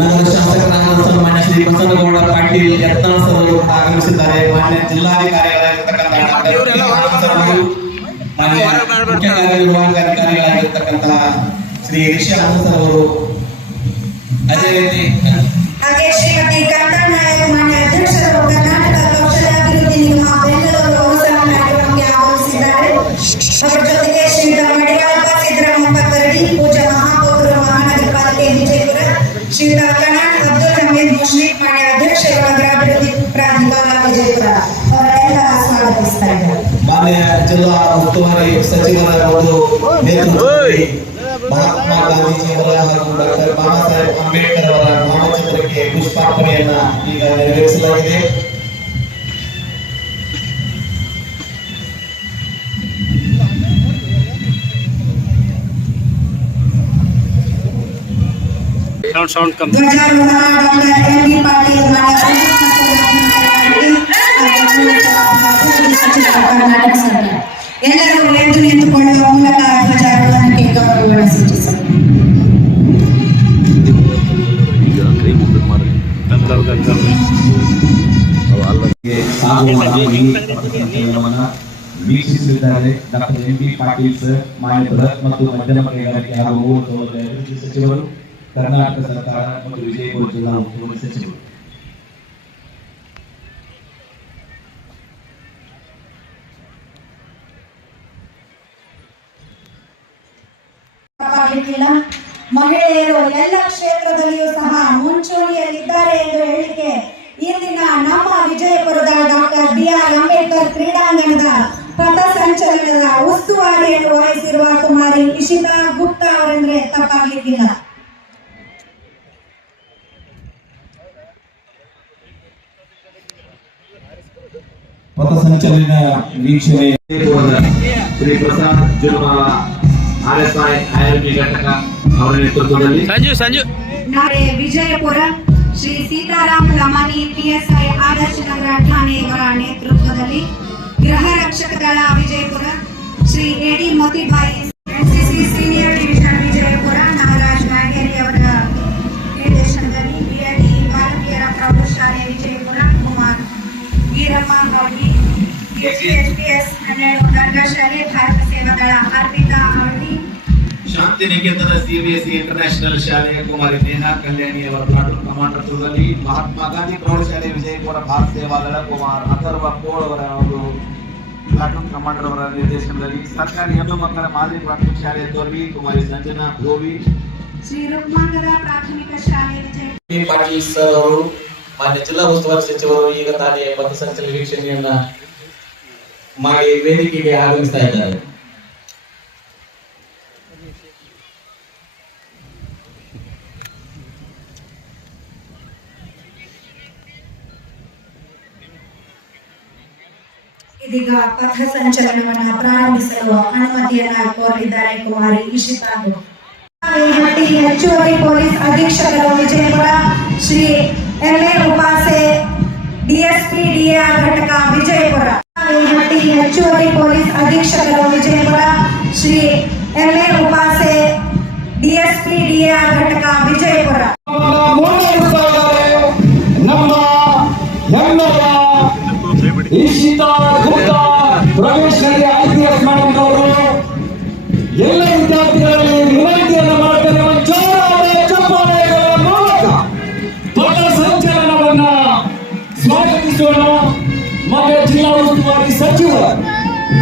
ನಗರ ಶಾಸಕರಾದ ಸನ್ಮಾನ್ಯ ಶ್ರೀ ಬಸನಗೌಡ ಪಾಟೀಲ್ ಯತ್ನಾಳ್ ಸರ್ ಅವರು ಆಗಮಿಸಿದ್ದಾರೆ. ಮಾನ್ಯ ಜಿಲ್ಲಾಧಿಕಾರಿಗಳಾಗಿರ್ತಕ್ಕಂಥ ಮಾನ್ಯ ಮುಖ್ಯ ಕಾರ್ಯನಿರ್ವಾಹಕಾಧಿಕಾರಿಗಳಾಗಿರ್ತಕ್ಕಂಥ ಶ್ರೀ ರಿಷಾ ಸರ್ ಅವರು, ಅದೇ ರೀತಿ ಶ್ರೀಮತಿ ಕಾಂತಾ ನಾಯಕ್ ಮಾನ್ಯ ಅಧ್ಯಕ್ಷರು ಕರ್ನಾಟಕ ಕೌಶಲ್ಯಾಭಿವೃದ್ಧಿ ನಿಗಮ ಬೆಂಗಳೂರು ಅವಸರ ಕಾರ್ಯಕ್ರಮಕ್ಕೆ ಆಗಮಿಸಿದ್ದಾರೆ. ಅವರ ಜೊತೆಗೆ ಶ್ರೀಯುತ ಮಡಿವಾಳಪ್ಪ ಸಿದ್ದರಾಮಪ್ಪ ಕರಡಿ, ಪೂಜಾ ಮಹಾಪೌರರು ಮಹಾನಗರ ಪಾಲಿಕೆ ವಿಜಯಪುರ, ಶ್ರೀಯುತ ಕನಾನ್ ಅಬ್ದುಲ್ ಹಮೀದ್ ಮುಷ್ರಿಕ್ ಮಾನ್ಯ ಅಧ್ಯಕ್ಷರು ನಗರಾಭಿವೃದ್ಧಿ ಪ್ರಾಧಿಕಾರ ವಿಜಯಪುರ ಅವರೆಲ್ಲ ಸ್ವಾಗತಿಸ್ತಾ ಇದ್ದಾರೆ. ಮಾನ್ಯ ಜಿಲ್ಲಾ ಉಸ್ತುವಾರಿ ಸಚಿವರ ಒಂದು ನೇತೃತ್ವದಲ್ಲಿ ಮಹಾತ್ಮ ಗಾಂಧೀಜಿಯವರ ಹಾಗೂ ಡಾಕ್ಟರ್ ಬಾಬಾ ಸಾಹೇಬ್ ಅಂಬೇಡ್ಕರ್ ಅವರ ಭಾವಚಿತ್ರಕ್ಕೆ ಪುಷ್ಪಾರ್ಪಣೆಯನ್ನ ಈಗ ನೆರವೇರಿಸಲಾಗಿದೆ. ಎಲ್ಲರೂ ಎದ್ದು ನಿಂತುಕೊಳ್ಳುವ ಮೂಲಕ ಧ್ವಜಾರೋಹಣಕ್ಕೆ ಗೌರವವನ್ನು ಸೂಚಿಸಿದರು. ವೀಕ್ಷಿಸಿದ್ದಾರೆ doctor M B Patil sir, ಮಾನ್ಯ ಬೃಹತ್ ಮತ್ತು ಮಧ್ಯಮ ಕೈಗಾರಿಕೆ ಹಾಗೂ ಮೂಲಸೌಕರ್ಯ ಅಭಿವೃದ್ಧಿ ಸಚಿವರು, ಕರ್ನಾಟಕ ಸರ್ಕಾರ ಮತ್ತು ವಿಜಯಪುರ ಜಿಲ್ಲಾ ಉಸ್ತುವಾರಿ ಸಚಿವರು. ಮಹಿಳೆಯರು ಎಲ್ಲ ಕ್ಷೇತ್ರದಲ್ಲಿಯೂ ಸಹ ಮುಂಚೂಣಿಯಲ್ಲಿದ್ದಾರೆ ಎಂದು ಹೇಳಿಕೆ ಇಂದಿನ ನಮ್ಮ ವಿಜಯಪುರದ ಡಾಕ್ಟರ್ BR ಅಂಬೇಡ್ಕರ್ ಕ್ರೀಡಾಂಗಣದ ಪಥಸಂಚಲನದ ಉಸ್ತುವಾರಿಯನ್ನು ವಹಿಸಿರುವ ಕುಮಾರಿ ಇಶಿತಾ ಗುಪ್ತಾ ಅವರೆಂದ್ರೆ ತಪ್ಪಾಗಲಿಕ್ಕಿಲ್ಲ. ಪಥಸಂಚಲನ ವೀಕ್ಷಣೆ ಶ್ರೀ ಪ್ರಸಾದ್ ಜುರ್ಮಾಲ RSI IRB ಘಟಕ ಅವರ ನೇತೃತ್ವದಲ್ಲಿ ನಾಳೆ ವಿಜಯಪುರ ಶ್ರೀ ಸೀತಾರಾಮ್ ಲಮಾನಿ PSI ಆದರ್ಶ ನಗರ ಠಾಣೆಯವರ ನೇತೃತ್ವದಲ್ಲಿ ಗೃಹ ರಕ್ಷಕ ದಳ Vijayapura Shri AD Motibai NCC senior division Vijayapura Nagaraj Nageri ಅವರ ನಿರ್ದೇಶನದಲ್ಲಿ BLD ಬಾಲಕಿಯರ ಪ್ರೌಢಶಾಲೆ ವಿಜಯಪುರ ಕುಮಾರ್ ವೀರಮ್ಮ ಗೌಡಿ SPS 12 ದರ್ಗಾ ಶಾಲೆ ಭಾರತ ಸೇವಾ ದಳ ಅರ್ಪಿತಾ ಅವಳಿ ಶಾಂತಿ ನಿಕೇತನ CBSE ಇಂಟರ್ನ್ಯಾಷನಲ್ ಶಾಲೆಯ ಕುಮಾರಿ ನೇಹಾ ಕಲ್ಯಾಣಿ ಅವರ ಪ್ಲಾಟೂನ್ ಕಮಾಂಡರ್ತ್ವದಲ್ಲಿ ಮಹಾತ್ಮ ಗಾಂಧಿ ಪ್ರೌಢಶಾಲೆ ವಿಜಯಪುರ ಭಾರತ ಸೇವಾ ದಳ ಕುಮಾರ್ ಅಥರ್ವ ಕೋಳ್ ಅವರ ಒಂದು ಪ್ಲಾಟೂನ್ ಕಮಾಂಡರ್ ಅವರ ನಿರ್ದೇಶನದಲ್ಲಿ ಸರ್ಕಾರಿ ಹೆಣ್ಣು ಮಕ್ಕಳ ಮಾದರಿ ಪ್ರಾಥಮಿಕ ಶಾಲೆ ದೊರ್ವಿ ಕುಮಾರಿ ಸಂಜನಾ ಭೋವಿ, ಶ್ರೀ ರುಕ್ಮಾಂಗದ ಪ್ರಾಥಮಿಕ ಶಾಲೆ ವಿಜಯಪುರ ಪಾಟೀಲ್ ಸರ್ ಅವರು, ಮಾನ್ಯ ಜಿಲ್ಲಾ ಉಸ್ತುವಾರಿ ಸಚಿವರು ಈಗ ತಾನೇ ಪಥಸಂಚಲನ ವೀಕ್ಷಣೆಯನ್ನ ಮಾಡಿ ವೇದಿಕೆಗೆ ಆಗಮಿಸ್ತಾ ಇದ್ದಾರೆ. ಇದೀಗ ಪಥಸಂಚಲನವನ್ನು ಪ್ರಾರಂಭಿಸಲು ಅನುಮತಿಯನ್ನ ಕೋರಿದ್ದಾರೆ ಕುಮಾರಿ ಇಶಿತಾ. ಹೆಚ್ಚುವರಿ ಪೊಲೀಸ್ ಅಧೀಕ್ಷಕರು Vijayapura Shri MA Upase DSP DAR ಘಟಕ ವಿಜಯಪುರ. ಹೆಚ್ಚುವರಿ ಪೊಲೀಸ್ ಅಧೀಕ್ಷಕರು Vijayapura Shri MA Upase DSP DAR ಘಟಕ ವಿಜಯಪುರ. ಇಶಿತಾ ಗುಪ್ತಾ ಪ್ರವೇಶದಲ್ಲಿ IPS ಮಾಡಿದವರು ಎಲ್ಲ ವಿದ್ಯಾರ್ಥಿಗಳಲ್ಲಿ ವಿನಂತಿಯನ್ನು ಮಾಡ್ತಾರೆ. ಜೋರಾದ ಚಪ್ಪಾಳೆಗಳ ಮೂಲಕ ಪಥಸಂಚಲನವನ್ನ ಸ್ವಾಗತಿಸೋಣ. ಮತ್ತೆ ಜಿಲ್ಲಾ ಉಸ್ತುವಾರಿ ಸಚಿವರು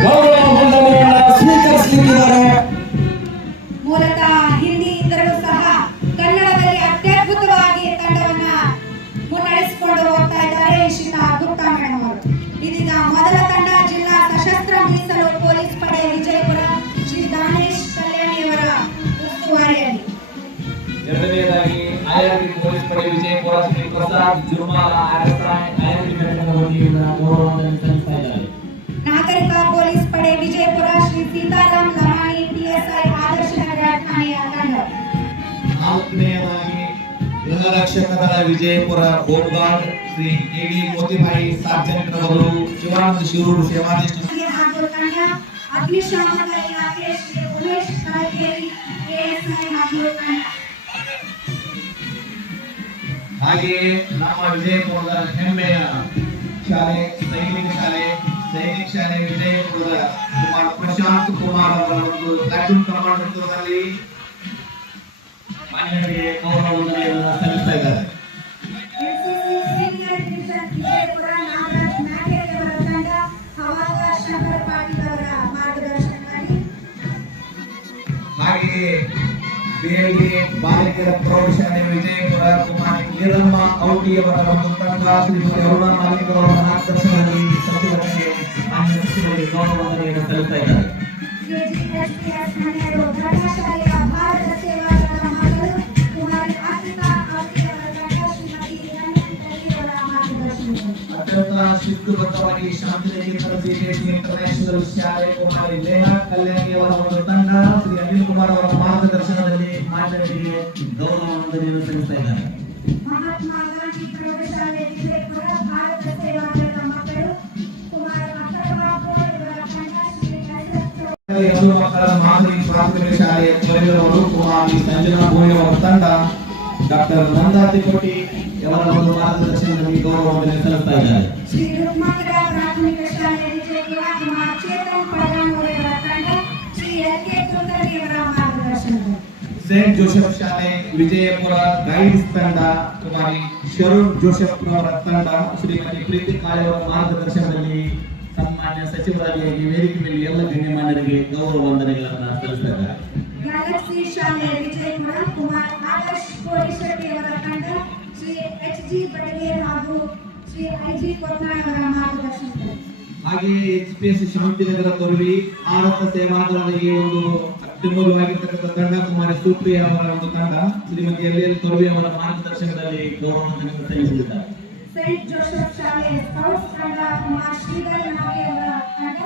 ಗೌರವ ವಂದನೆಯನ್ನ ಸ್ವೀಕರಿಸಲಿದ್ದಾರೆ. ಮೂಲತಃ ಹಿಂದಿ ಇದ್ದರೂ ಸಹ ಕನ್ನಡದಲ್ಲಿ ಅತ್ಯದ್ಭುತವಾಗಿ ತಂಡವನ್ನ ಮುನ್ನಡೆಸಿಕೊಂಡು ಹೋಗ್ತಾ ಇದ್ದಾರೆ ಇಶಿತಾ ಗುಪ್ತಾ ಮೇಡಮ್ ಅವರು. ಇದೀಗ ಮೊದಲ ತಂಡ ಜಿಲ್ಲಾ ಸಶಸ್ತ್ರ ಮೀಸಲು ಪೊಲೀಸ್ ಪಡೆ ವಿಜಯಪುರ ಶ್ರೀ ದಾನೇಶ್ ಕಲ್ಯಾಣಿಯವರ ಉಸ್ತುವಾರಿಯಲ್ಲಿ. ಎರಡನೇದಾಗಿ IRB ಪೊಲೀಸ್ ಪಡೆ ವಿಜಯಪುರ ಶ್ರೀ ಪ್ರಸಾದ್ ಜುರ್ಮಾಲ RSI IRB ಘಟಕದ ವತಿಯಿಂದ ಗೌರವವನ್ನು ಸಲ್ಲಿಸ್ತಾ ಇದ್ದಾರೆ. ನಾಗರಿಕ ಪೊಲೀಸ್ ಪಡೆ ವಿಜಯಪುರ ಶ್ರೀ ಸೀತಾರಾಮ್ ಲಮಾಣಿ PSI ಆದರ್ಶ ನಗರ ಠಾಣೆಯ ತಂಡ. ನಾಲ್ಕನೆಯದಾಗಿ ಗೃಹ ರಕ್ಷಕ ದಳ Vijayapura home guard Shri AD Motibai ಸಾರ್ವಜನಿಕ ಅವರು ಶಿವಾನಂದ ಶಿರೂರು ಸೇವಾನಿಷ್ಠ ಹಾಗೂ ತಂಡ ಅಗ್ನಿಶಾಮಕ ಇಲಾಖೆ ಶ್ರೀ ಉಮೇಶ್ ಕಾಗೇರಿ ASI ಹಾಗೂ ತಂಡ ಹಾಗೆಯೇ ನಮ್ಮ ವಿಜಯಪುರದ ಹೆಮ್ಮೆಯ ಶಾಲೆ ಸೈನಿಕ ಶಾಲೆ ವಿಜಯಪುರದ ಕುಮಾರ್ ಪ್ರಶಾಂತ್ ಕುಮಾರ್ ಅವರ ಒಂದು ಪ್ಲಾಟೂನ್ ಕಮಾಂಡರ್ದಲ್ಲಿ ಮಾನ್ಯರಿಗೆ ಗೌರವ ವಂದನೆಯನ್ನು ಸಲ್ಲಿಸ್ತಾ ಇದ್ದಾರೆ. ಹಾಗೆಯೇ ಬೇರೆ ಬಾಲಕಿಯರ ಪ್ರೌಢಶಾಲೆ ವಿಜಯಪುರ ಕುಮಾರಿ ನೀರಮ್ಮ ಔಟಿಯವರ ಒಂದು ತಂಡ ಶ್ರೀಮತಿ ಅರುಣಾ ಮಾಲಿಕ್ ಅವರ ಮಾರ್ಗದರ್ಶನದಲ್ಲಿ ಸಚಿವರಿಗೆ ಮಾನ್ಯ ಸಚಿವರಿಗೆ ಗೌರವ ವಂದನೆಯನ್ನು ಸಲ್ಲಿಸ್ತಾ ಇದ್ದಾರೆ. ಅತ್ಯಂತ ಶಿಸ್ತುಬದ್ಧವಾಗಿ ಶಾಂತಿನಿಕೇತನ ಸಿಬಿಎಸ್ಇ ಇಂಟರ್ನ್ಯಾಷನಲ್ ಶಾಲೆ ಕುಮಾರಿ ನೇಹಾ ಕಲ್ಯಾಣಿ ಅವರ ಒಂದು ತಂಡ ಶ್ರೀ ಅನಿಲ್ ಕುಮಾರ್ ಅವರ ಮಾರ್ಗದರ್ಶನದಲ್ಲಿ ಮಾನ್ಯರಿಗೆ ಗೌರವ ವಂದನೆಯನ್ನು ಸಲ್ಲಿಸ್ತಾ ಇದ್ದಾರೆ. ಮಹಾತ್ಮ ಗಾಂಧಿ ಪ್ರೌಢಶಾಲೆ ವಿಜಯಪುರ ಭಾರತ ಸೇವಾದಳದ ಮಕ್ಕಳು ಕುಮಾರ್ ಅಥರ್ವ ಬೋರ್ಡ್ ಇವರ ತಂಡ ಶ್ರೀ ಎರಡು ಮಕ್ಕಳ ಮಾದರಿ ಪ್ರಾಥಮಿಕ ಶಾಲೆಯ ತೊರೆಯವರು ಕುಮಾರಿ ಸಂಜನಾ ಬೋಯ್ ಅವರ ತಂಡ ಡಾಕ್ಟರ್ ನಂದಾ ತಿಕೋಟಿ ಅವರ ಒಂದು ಮಾರ್ಗದರ್ಶನದಲ್ಲಿ ಗೌರವ ವಂದನೆ ಸಲ್ಲಿಸ್ತಾ ಇದ್ದಾರೆ. ಶ್ರೀ ರುಕ್ಮಾಂಗರ ಪ್ರಾಥಮಿಕ ಶಾಲೆ ವಿಜಯಪುರ ಕುಮಾರ್ ಚೇತನ್ ಪಡಗಾನೂರ್ ಅವರ ತಂಡ ಶ್ರೀ ಎಲ್.ಕೆ. ತುಂದರಿ ಅವರ ಮಾರ್ಗದರ್ಶನದಲ್ಲಿ ಸೇಂಟ್ ಜೋಸೆಫ್ ಶಾಲೆ ವಿಜಯಪುರ ಗೈಡ್ಸ್ ತಂಡ ಕುಮಾರಿ ಶರುಣ್ ಜೋಸೆಫ್ ಅವರ ತಂಡ ಶ್ರೀಮತಿ ಪ್ರೀತಿ ಕಾಳೆ ಅವರ ಮಾರ್ಗದರ್ಶನದಲ್ಲಿ ಸನ್ಮಾನ್ಯ ಸಚಿವರಾಗಿ ವೇದಿಕೆ ಮೇಲೆ ಎಲ್ಲ ಗಣ್ಯಮಾನ್ಯರಿಗೆ ಗೌರವ ವಂದನೆಗಳನ್ನು ಸಲ್ಲಿಸ್ತಾ ಇದ್ದಾರೆ. ಗ್ಯಾಲಕ್ಸಿ ಶಾಲೆ ವಿಜಯಪುರ ಕುಮಾರ್ ಆದರ್ಶ್ ಕೋಡಿಶೆಟ್ಟಿ ಅವರ ತಂಡ ಶ್ರೀ ಎಚ್.ಜಿ. ಬಡಗೇರ್ ಹಾಗೂ ಶ್ರೀ ಐ.ಜಿ. ಕೊಟ್ನಾಳ್ ಅವರ ಮಾರ್ಗದರ್ಶನದಲ್ಲಿ ಹಾಗೆಯೇ ಎಚ್.ಪಿ.ಎಸ್. ಶಾಂತಿನಗರ ತೊರವಿ ಭಾರತ ಸೇವಾದಳದಲ್ಲಿ ಒಂದು ಅತ್ಯುನ್ನತವಾಗಿರ್ತಕ್ಕಂಥ ತಂಡ ಕುಮಾರಿ ಸುಪ್ರಿಯಾ ಅವರ ಒಂದು ತಂಡ ಶ್ರೀಮತಿ ಎಲ್.ಎಲ್. ತೊರವಿ ಅವರ ಮಾರ್ಗದರ್ಶನದಲ್ಲಿ ಗೌರವ ವಂದನೆಯನ್ನು ಸಲ್ಲಿಸಿದ್ದಾರೆ. ಸೇಂಟ್ ಜೋಸೆಫ್ ಶಾಲೆ ಸ್ಕೌಟ್ಸ್ ತಂಡ ಕುಮಾರ್ ಶ್ರೀಧರ್ ನಾಗೆ ಅವರ ತಂಡ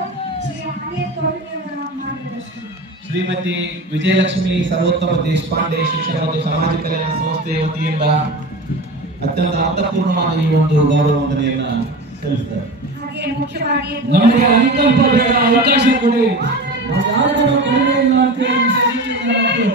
ಶ್ರೀ ಅನಿಲ್ ತೊರವಿ ಅವರ ಮಾರ್ಗದರ್ಶನ ಶ್ರೀಮತಿ ವಿಜಯಲಕ್ಷ್ಮಿ ಸರ್ವೋತ್ತಮ ದೇಶಪಾಂಡೆ ಶಿಕ್ಷಣ ಮತ್ತು ಸಮಾಜ ಕಲ್ಯಾಣ ಸಂಸ್ಥೆ ವತಿಯಿಂದ ಅತ್ಯಂತ ಅರ್ಥಪೂರ್ಣವಾದ ಈ ಒಂದು ಗೌರವ ವಂದನೆಯನ್ನ ಸಲ್ಲಿಸ್ತಾರೆ. ಹಾಗೆ ಮುಖ್ಯವಾಗಿ ನಮಗೆ ಅನುಕಂಪ ಬೇಡ, ಅವಕಾಶ ಕೊಡಿ. ನಾವು ಯಾರಿಗೂ ಕಡಿಮೆ ಇಲ್ಲ ಅಂತ ಹೇಳಿ